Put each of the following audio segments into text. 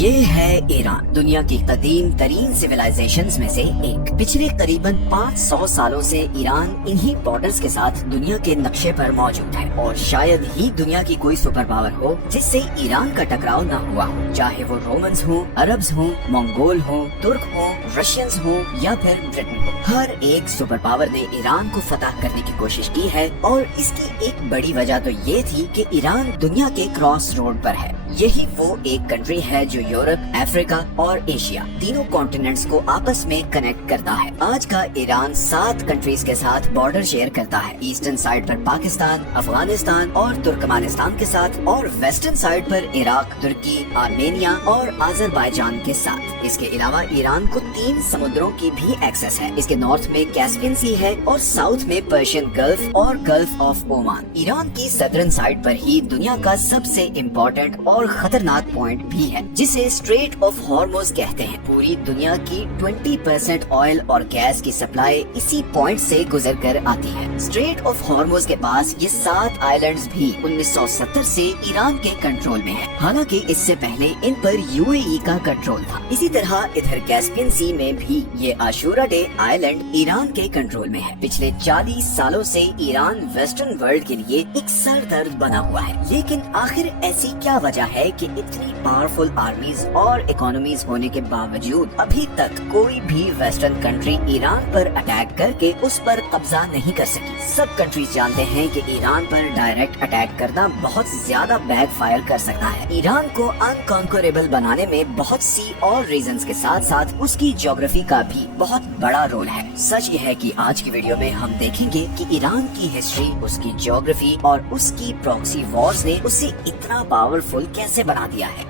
یہ ہے ایران، دنیا کی قدیم ترین سویلائزیشنز میں سے ایک۔ پچھلے قریباً 500 سالوں سے ایران انہی بارڈرز کے ساتھ دنیا کے نقشے پر موجود ہے، اور شاید ہی دنیا کی کوئی سپر پاور ہو جس سے ایران کا ٹکراؤ نہ ہوا ہو، چاہے وہ رومنز ہوں، عربز ہوں، منگول ہوں، ترک ہوں، رشینز ہوں یا پھر برٹن ہو۔ ہر ایک سپر پاور نے ایران کو فتح کرنے کی کوشش کی ہے، اور اس کی ایک بڑی وجہ تو یہ تھی کہ ایران دنیا کے کراس روڈ پر ہے۔ یہی وہ ایک کنٹری ہے جو یورپ، افریقہ اور ایشیا تینوں کانٹیننٹس کو آپس میں کنیکٹ کرتا ہے۔ آج کا ایران 7 کنٹریز کے ساتھ بارڈر شیئر کرتا ہے، ایسٹرن سائڈ پر پاکستان، افغانستان اور ترکمانستان کے ساتھ، اور ویسٹرن سائڈ پر عراق، ترکی، آرمینیا اور آذربائیجان کے ساتھ۔ اس کے علاوہ ایران کو 3 سمندروں کی بھی ایکسس ہے۔ اس کے نارتھ میں کیسپین سی ہے اور ساؤتھ میں پرشین گلف اور گلف آف اومان۔ ایران کی سدرن سائڈ پر ہی دنیا کا سب سے امپورٹنٹ اور خطرناک پوائنٹ بھی ہے، جسے اسٹریٹ آف ہارموز کہتے ہیں۔ پوری دنیا کی 20% آئل اور گیس کی سپلائی اسی پوائنٹ سے گزر کر آتی ہے۔ اسٹریٹ آف ہارموز کے پاس یہ 7 آئلینڈز بھی 1970 سے ایران کے کنٹرول میں ہیں، حالانکہ اس سے پہلے ان پر UAE کا کنٹرول تھا۔ اسی طرح ادھر کیسپین سی میں بھی یہ عاشورہ ڈے آئلینڈ ایران کے کنٹرول میں ہے۔ پچھلے 40 سالوں سے ایران ویسٹرن ورلڈ کے لیے ایک سر درد بنا ہوا ہے، لیکن آخر ایسی کیا وجہ ہے کہ اتنی پاورفل آرمیز اور اکانومیز ہونے کے باوجود ابھی تک کوئی بھی ویسٹرن کنٹری ایران پر اٹیک کر کے اس پر قبضہ نہیں کر سکی؟ سب کنٹریز جانتے ہیں کہ ایران پر ڈائریکٹ اٹیک کرنا بہت زیادہ بیک فائر کر سکتا ہے۔ ایران کو انکانکریبل بنانے میں بہت سی اور ریزنز کے ساتھ ساتھ اس کی جیوگرافی کا بھی بہت بڑا رول ہے۔ سچ یہ ہے کہ آج کی ویڈیو میں ہم دیکھیں گے کہ ایران کی ہسٹری، اس کی جیوگرافی اور اس کی پراکسی وارز نے اسے اتنا پاورفل کیسے بنا دیا ہے۔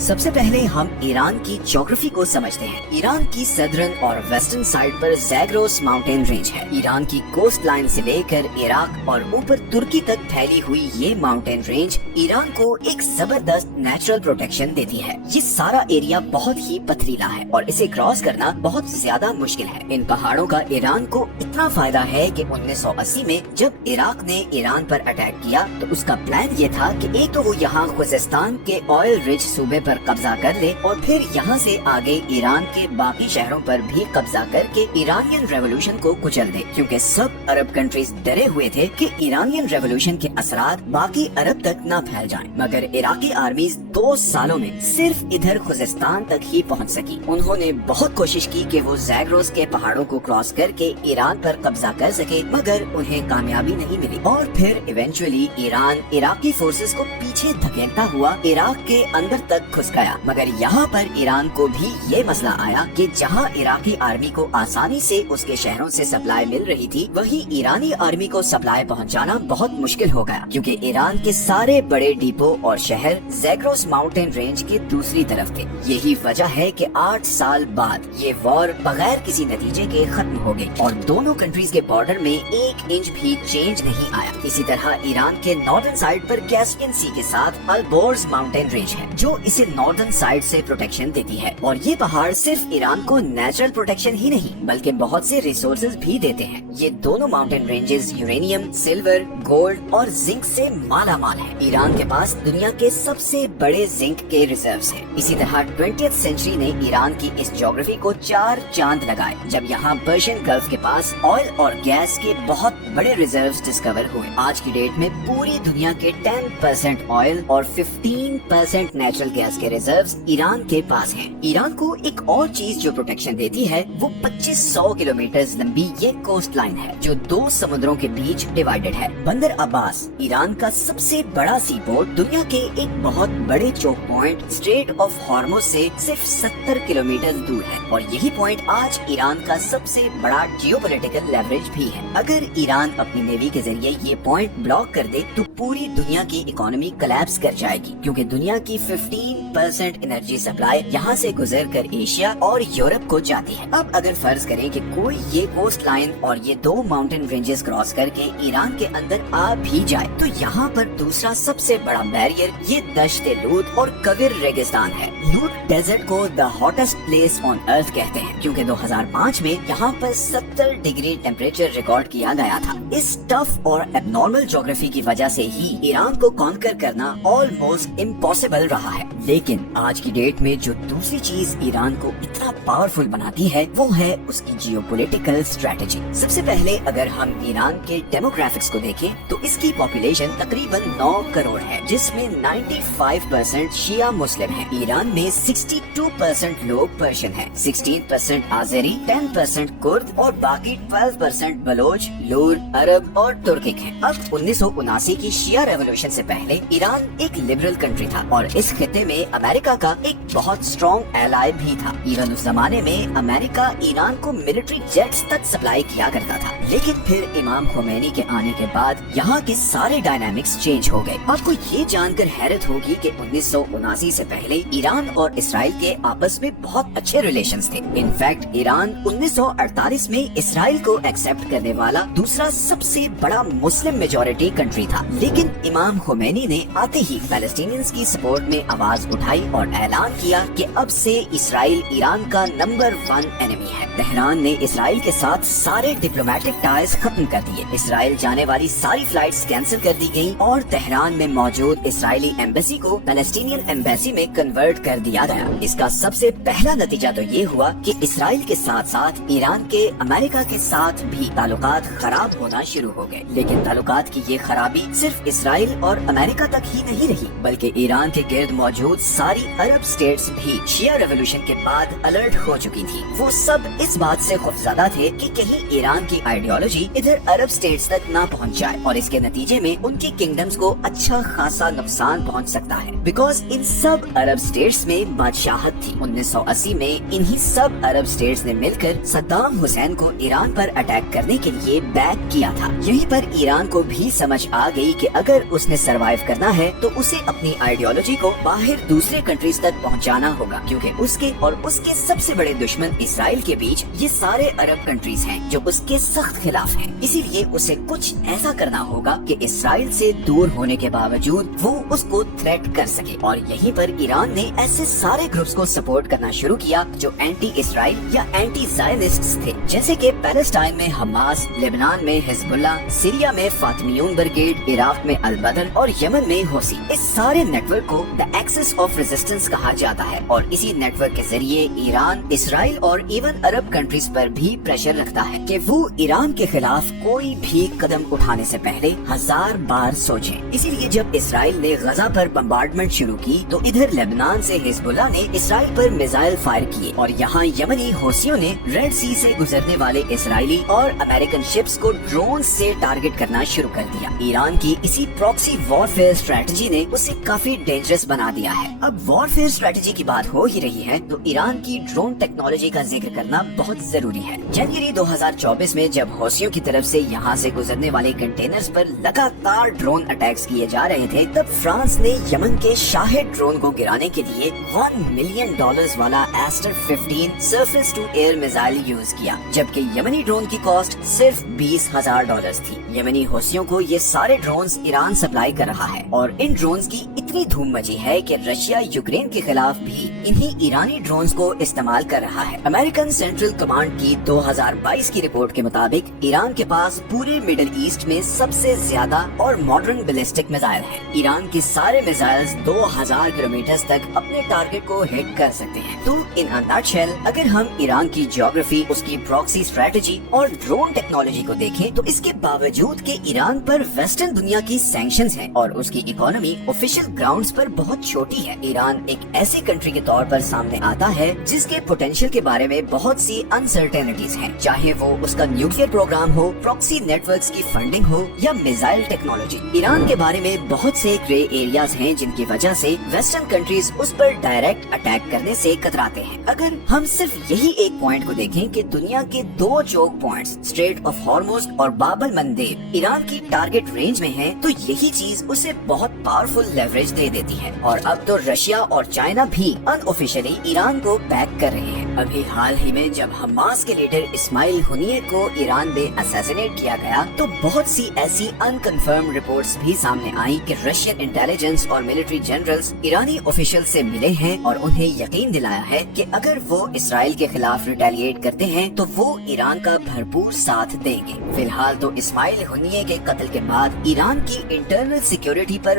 سب سے پہلے ہم ایران کی جیوگرافی کو سمجھتے ہیں۔ ایران کی سدرن اور ویسٹرن سائڈ پر زیگروس ماؤنٹین رینج ہے۔ ایران کی کوسٹ لائن سے لے کر عراق اور اوپر ترکی تک پھیلی ہوئی یہ ماؤنٹین رینج ایران کو ایک زبردست نیچرل پروٹیکشن دیتی ہے۔ یہ سارا ایریا بہت ہی پتھریلا ہے اور اسے کراس کرنا بہت زیادہ مشکل ہے۔ ان پہاڑوں کا ایران کو اتنا فائدہ ہے کہ 1980 میں جب عراق نے ایران پر اٹیک کیا تو اس کا پلان یہ تھا کہ ایک تو وہ یہاں خوزستان کے آئل رچ صوبے پر قبضہ کر لے، اور پھر یہاں سے آگے ایران کے باقی شہروں پر بھی قبضہ کر کے ایرانین ریولوشن کو کچل دے، کیونکہ سب عرب کنٹریز ڈرے ہوئے تھے کہ ایرانین ریولوشن کے اثرات باقی عرب تک نہ پھیل جائیں۔ مگر عراقی آرمیز 2 سالوں میں صرف ادھر خوزستان تک ہی پہنچ سکی۔ انہوں نے بہت کوشش کی کہ وہ زیگروس کے پہاڑوں کو کراس کر کے ایران پر قبضہ کر سکے، مگر انہیں کامیابی نہیں ملی، اور پھر ایونچولی ایران عراقی فورسز کو پیچھے دھکیلتا ہوا عراق کے اندر تک گھس گیا۔ مگر یہاں پر ایران کو بھی یہ مسئلہ آیا کہ جہاں عراقی آرمی کو آسانی سے اس کے شہروں سے سپلائی مل رہی تھی، وہیں ایرانی آرمی کو سپلائی پہنچانا بہت مشکل ہو گیا، کیونکہ ایران کے سارے بڑے ڈیپو اور شہر زیگروس ماؤنٹین رینج کی دوسری طرف تھے۔ یہی وجہ ہے کہ 8 سال بعد یہ وار بغیر کسی نتیجے کے ختم ہو گئی، اور دونوں کنٹریز کے بارڈر میں 1 انچ بھی چینج نہیں آیا۔ اسی طرح ایران کے ناردرن سائڈ پر کیسپین سی کے ساتھ البورز ماؤنٹین رینج ہے، جو اسے ناردرن سائڈ سے پروٹیکشن دیتی ہے، اور یہ پہاڑ صرف ایران کو نیچرل پروٹیکشن ہی نہیں بلکہ بہت سے ریسورسز بھی دیتے ہیں۔ یہ دونوں mountain ranges uranium, silver, gold اور زنک سے مالا مال ہیں۔ ایران کے پاس دنیا کے سب سے بڑے زنک کے ریزروز ہیں۔ اسی طرح 20th سینچری نے ایران کی اس جیوگرافی کو 4 چاند لگائے، جب یہاں پرشین گلف کے پاس آئل اور گیس کے بہت بڑے ریزروز ڈسکور ہوئے۔ آج کی ڈیٹ میں پوری دنیا کے 10% آئل اور 15% نیچرل گیس کے ریزروز ایران کے پاس ہیں۔ ایران کو ایک اور چیز جو پروٹیکشن دیتی ہے وہ 2500 کلومیٹر لمبی یہ کوسٹ لائن ہے، جو 2 سمندروں کے بیچ ڈیوائیڈڈ ہے۔ بندر عباس ایران کا سب سے بڑا سی پورٹ دنیا کے ایک بہت بڑے چوک پوائنٹ اسٹریٹ آف ہارموز سے صرف 70 کلومیٹر دور ہے، اور یہی پوائنٹ آج ایران کا سب سے بڑا جیو پولیٹیکل لیوریج بھی ہے۔ اگر ایران اپنی نیوی کے ذریعے یہ پوائنٹ بلاک کر دے تو پوری دنیا کی اکانومی کلیپس کر جائے گی، کیونکہ دنیا کی 15% انرجی سپلائی یہاں سے گزر کر ایشیا اور یورپ کو جاتی ہے۔ اب اگر فرض کریں کہ کوئی یہ کوسٹ لائن اور یہ 2 ماؤنٹین رینجز کراس کر کے ایران کے اندر آ بھی جائے تو یہاں پر دوسرا سب سے بڑا بیریئر یہ دشت لوت اور کویر ریگستان ہے۔ لوت ڈیزرٹ کو دا ہاٹسٹ پلیس آن ارتھ کہتے ہیں، کیونکہ 2005 میں یہاں پر 70 ڈگری ٹیمپریچر ریکارڈ کیا گیا تھا۔ اس ٹف اور اب نارمل جیوگرافی کی وجہ سے ہی ایران کو کانکر کرنا آلموسٹ امپاسبل رہا ہے، لیکن آج کی ڈیٹ میں جو دوسری چیز ایران کو اتنا پاورفل بناتی ہے وہ ہے اس کی جیو پولیٹیکل اسٹریٹجی۔ سب سے پہلے اگر ہم ایران کے ڈیموگرافکس کو دیکھیں تو اس کی پاپولیشن تقریباً 9 کروڑ ہے، جس میں 95% شیعہ مسلم ہیں۔ ایران میں 62% لوگ پرشین ہیں، 16% آذری، 10% کرد اور باقی 12% بلوچ، لور، عرب اور ترکک ہیں۔ اب 1979 کی شیعہ ریولوشن سے پہلے ایران ایک لبرل کنٹری تھا اور اس خطے میں امریکہ کا ایک بہت اسٹرانگ ایلائی بھی تھا۔ ایون اس زمانے میں امریکہ ایران کو ملٹری جیٹس تک سپلائی کیا کرتا تھا، لیکن پھر امام خمینی کے آنے کے بعد یہاں کے سارے ڈائنامکس چینج ہو گئے۔ آپ کو یہ جان کر حیرت ہوگی کہ 1979 سے پہلے ایران اور اسرائیل کے آپس میں بہت اچھے ریلیشنز تھے۔ انفیکٹ ایران 1948 میں اسرائیل کو ایکسپٹ کرنے والا دوسرا سب سے بڑا مسلم میجورٹی کنٹری تھا، لیکن امام خمینی نے آتے ہی فلسطینیز کی سپورٹ میں آواز اٹھائی اور اعلان کیا کہ اب سے اسرائیل ایران کا نمبر 1 انیمی ہے۔ تہران نے اسرائیل کے ساتھ سارے ڈپلومیٹک ٹائز ختم کر دیے، اسرائیل جانے والی ساری فلائٹس کینسل کر دی گئی اور تہران میں موجود اسرائیلی ایمبیسی کو فلسطینین ایمبیسی میں کنورٹ کر دیا گیا۔ اس کا سب سے پہلا نتیجہ تو یہ ہوا کہ اسرائیل کے ساتھ ساتھ ایران کے امریکہ کے ساتھ بھی تعلقات خراب ہونا شروع ہو گئے، لیکن تعلقات کی یہ خرابی صرف اسرائیل اور امریکہ تک ہی نہیں رہی، بلکہ ایران کے گرد موجود ساری عرب سٹیٹس بھی شیعہ ریولوشن کے بعد الرٹ ہو چکی تھی۔ وہ سب اس بات سے خوفزدہ تھے کہ کہیں ایران کی آئیڈیالوجی ادھر عرب سٹیٹس تک نہ پہنچ جائے اور اس کے نتیجے میں ان کی کنگڈمز کو اچھا خاصا نقصان پہنچ سکتا ہے، because in sub Arab status میں بادشاہت تھی۔ 1980 میں انہی سب عرب سٹیٹس نے مل کر صدام حسین کو ایران پر اٹیک کرنے کے لیے بیک کیا تھا۔ یہیں پر ایران کو بھی سمجھ آ گئی کہ اگر اس نے سروائیو کرنا ہے تو اسے اپنی آئیڈیالوجی کو باہر دوسرے کنٹریز تک پہنچانا ہوگا، کیونکہ اس کے اور اس کے سب سے بڑے دشمن اسرائیل کے بیچ یہ سارے عرب کنٹریز ہیں جو اس کے سخت خلاف ہیں۔ اسی لیے اسے کچھ ایسا کرنا ہوگا کہ اسرائیل سے دور ہونے کے باوجود وہ اس کو تھریٹ کر سکے، اور یہیں پر ایران نے ایسے سارے گروپس کو سپورٹ کرنا شروع کیا جو اینٹی اسرائیل یا اینٹی زائنسٹس تھے، جیسے کہ پیلسٹائن میں حماس، لبنان میں حزب اللہ، سیریا میں فاطمیون بریگیڈ، عراق میں البدر اور یمن میں حوثی۔ اس سارے نیٹ ورک کو دی ایکسس آف ریزسٹنس کہا جاتا ہے، اور اسی نیٹ ورک کے ذریعے ایران اسرائیل اور ایون عرب کنٹریز پر بھی پریشر رکھتا ہے کہ وہ ایران کے خلاف کوئی بھی قدم اٹھانے سے پہلے 1000 بار سوچیں۔ اسی لیے جب اسرائیل نے غزہ پر بمبارڈمنٹ شروع کی تو ادھر لبنان سے حزب اللہ نے اسرائیل پر میزائل فائر کیے، اور یہاں یمنی حوثیوں نے ریڈ سی سے گزرنے والے اسرائیلی اور امریکن شپس کو ڈرون سے ٹارگٹ کرنا شروع کر دیا۔ ایران کی اسی پراکسی وارفیئر اسٹریٹجی نے اسے کافی ڈینجرس بنا دیا ہے۔ اب وارفیئر اسٹریٹجی کی بات ہو ہی رہی ہے تو ایران کی ڈرون ٹیکنالوجی کا ذکر کرنا بہت ضروری ہے۔ جنوری 2024 میں جب حوثیوں کی طرف سے یہاں سے گزرنے والے کنٹینرز پر لگاتار ڈرون اٹیکس کیے جا رہے تھے، تب فرانس نے یمن کے شاہد ڈرون کو گرانے کے لیے $1 ملین والا Aster 15 surface to air missile use کیا، جبکہ یمنی ڈرون کی کاسٹ صرف $20,000 تھی۔ یمنی حوثیوں کو یہ سارے ڈرونز ایران سپلائی کر رہا ہے، اور ان ڈرونز کی اتنی دھوم مچی ہے کہ رشیا یوکرین کے خلاف بھی انہی ایرانی ڈرونز کو استعمال کر رہا ہے۔ امریکن سینٹرل کمانڈ کی 2022 کی رپورٹ کے مطابق ایران کے پاس پورے مڈل ایسٹ میں سب سے زیادہ اور ماڈرن بیلسٹک میزائل ہیں۔ ایران کے سارے میزائلز 2000 کلومیٹر تک اپنے ٹارگٹ کو ہٹ کر سکتے ہیں۔ تو ان اے نٹشل اگر ہم ایران کی جیوگرافی، اس کی پراکسی اسٹریٹجی اور ڈرون ٹیکنالوجی کو دیکھیں تو اس کے باوجود کہ ایران پر ویسٹرن دنیا کی سینکشنز ہیں اور اس کی اکانومی آفیشیل گراؤنڈز پر بہت چھوٹی ہے، ایران ایک ایسی کنٹری کے طور پر سامنے آتا ہے جس کے پوٹینشیل کے بارے میں بہت سی انسرٹینٹیز ہیں، چاہے وہ اس کا نیوکلیئر پروگرام ہو، پراکسی نیٹ ورکس کی فنڈنگ ہو یا میزائل ٹیکنالوجی۔ ایران کے بارے میں بہت سے گرے ایریاز ہیں جن کی وجہ سے ویسٹرن کنٹریز اس پر ڈائریکٹ اٹیک کرنے سے کتراتے ہیں۔ اگر ہم صرف یہی ایک پوائنٹ کو دیکھیں کہ دنیا کے 2 چوک پوائنٹس اسٹریٹ آف ہارموز اور باب المندیب ایران کی ٹارگٹ رینج میں ہیں، تو یہی چیز اسے بہت پاورفل لیوریج دے دیتی ہے، اور اب تو رشیا اور چائنا بھی ان آفیشلی ایران کو بیک کر رہے ہیں۔ ابھی حال ہی میں جب حماس کے لیڈر اسماعیل ہنیے کو ایران میں اسیسینیٹ کیا گیا تو بہت سی ایسی انکنفرم رپورٹس بھی سامنے آئیں کہ رشین انٹیلیجنس اور ملٹری جنرلز ایرانی آفیشل سے ملے ہیں اور انہیں یقین دلایا ہے کہ اگر وہ اسرائیل کے خلاف ریٹیلیٹ کرتے ہیں تو وہ ایران کا بھرپور ساتھ دیں گے۔ فی الحال تو اسماعیل ہنیے کے قتل کے بعد ایران کی انٹرنل سیکیورٹی پر